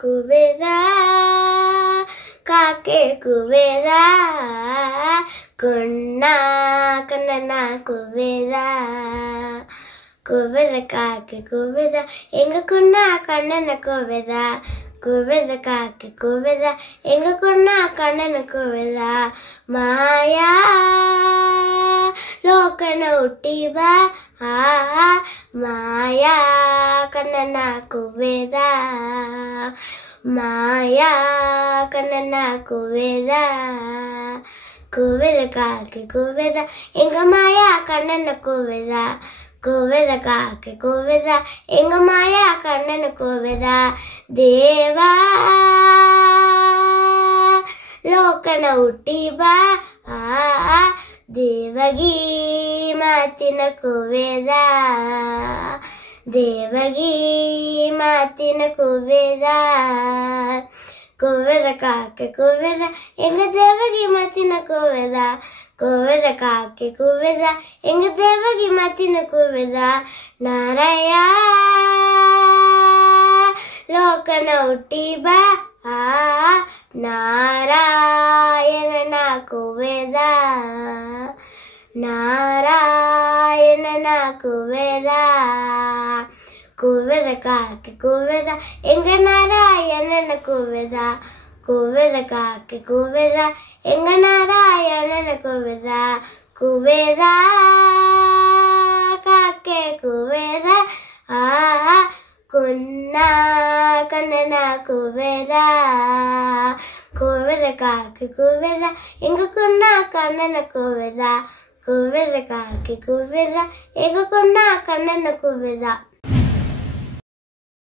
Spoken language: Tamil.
ಕುವೆದ ಕಾಕೆ ಕುವೆದ ಕುಣ್ಣ ಕಣ್ಣನ ಕುವೆದ ಕುವೆದ ಕಾಕೆ ಕುವೆದ எங்க குண்ணா கண்ணன குವೆದ ಕುವೆದ ಕಾಕೆ ಕುವೆದ எங்க குண்ணா கண்ணன ಕುವೆದ மாயா ಲೋಕನ ಹುಟ್ಟಿಬ மாயா ಕಣ್ಣನ ಕುವೆದ மாயா கண்ணன குವೆದ ಕುವೆದ ಕಾಕೆ ಕುವೆದ எங்க மாயா கண்ணன ಕುವೆದ ಕುವೆದ ಕಾಕೆ ಕುವೆದ எங்க மாயா கண்ணன ಕುವೆದ ದೇವಾ ಲೋಕನ ಹುಟ್ಟಿಬ ದೇವಗಿ ಮಾತಿನ ಕುವೆದ ದೇವಗಿ ಮಾತಿನ ಕುವೆದ ಕುವೆದ ಕಾಕೆ ಕುವೆದ எங்க தேவகி மாத்தின ಕುವೆದ ಕುವೆದ ಕಾಕೆ ಕುವೆದ எங்க தேவகி மாத்தின ಕುವೆದ ನಾರಾಯ ಲೋಕನ ಹುಟ್ಟಿಬ ನಾರಾಯಣನ ಕುವೆದ ನಾರಾಯಣನ ಕುವೆದ ಕುವೆದ ಕಾಕೆ ಕುವೆದ எங்க நாராயணன ಕುವೆದ ಕುವೆದ ಕಾಕೆ ಕುವೆದ எங்க நாராயணன ಕುವೆದ ಕುವೆದ ಕಾಕೆ ಕುವೆದ ಕುನ್ನ ಕಣ್ಣನ ಕುವೆದ ಕುವೆದ ಕಾಕೆ ಕುವೆದ எங்க ಕುನ್ನ ಕಣ್ಣನ ಕುವೆದ ಕುವೆದ ಕಾಕೆ ಕುವೆದ எங்க ಕುನ್ನ ಕಣ್ಣನ ಕುವೆದ